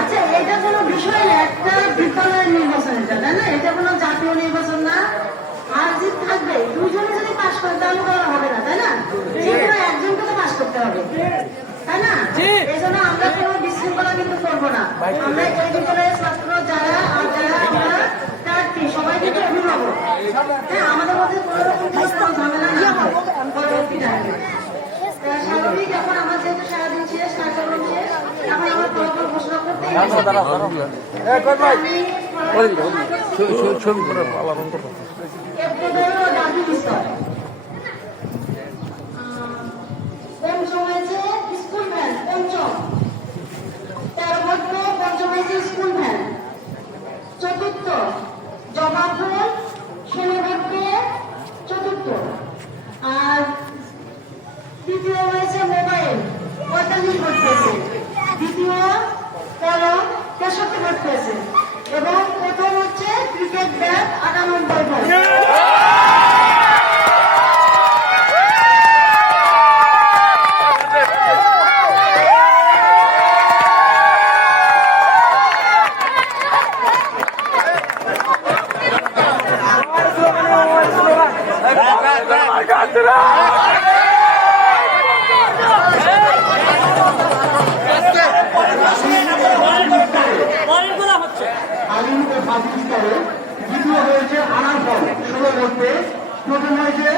আচ্ছা, এটা কোনো বিষয় না, একটা বিদ্যালয়ের নির্বাচন, এটা তাই না? এটা কোনো জাতীয় নির্বাচন না। আর জিত থাকবে, দুজনে যদি পাশ করে তাহলে করা হবে না, তাই না? যে কোনো একজনকে তো পাশ করতে হবে, তাই না? এই জন্য আমরা কোনো বিশৃঙ্খলা কিন্তু করবো না। আমরা এই বিদ্যালয়ের ছাত্র যারা আর যারা আমরা প্রার্থী সবাই কিন্তু অভিভাবক, হ্যাঁ, আমাদের মধ্যে কোনো রকম ঝামেলা না হয় পরবর্তী টাইমে। স্বাভাবিক, এখন আমার যেহেতু সারাদিন শেষ, কার্যক্রম শেষ, এখন আমার ফলাফল ঘোষণা করতে পঞ্চম হয়েছে স্কুল ভ্যান, পঞ্চম 13 ভোট, পঞ্চম হয়েছে স্কুল ভ্যান। চতুর্থ জবাফুল, 16 ভোট, চতুর্থ। আর তৃতীয় হয়েছে মোবাইল, 45 ভোট পেয়েছে। দ্বিতীয় কলম, 63 ভোট পেয়েছে। এবং প্রথম হচ্ছে ক্রিকেট ব্যাট, 98 ভোট। দ্বিতীয় হয়েছে আনার ফল, 16 ভোট। প্রথম হয়েছে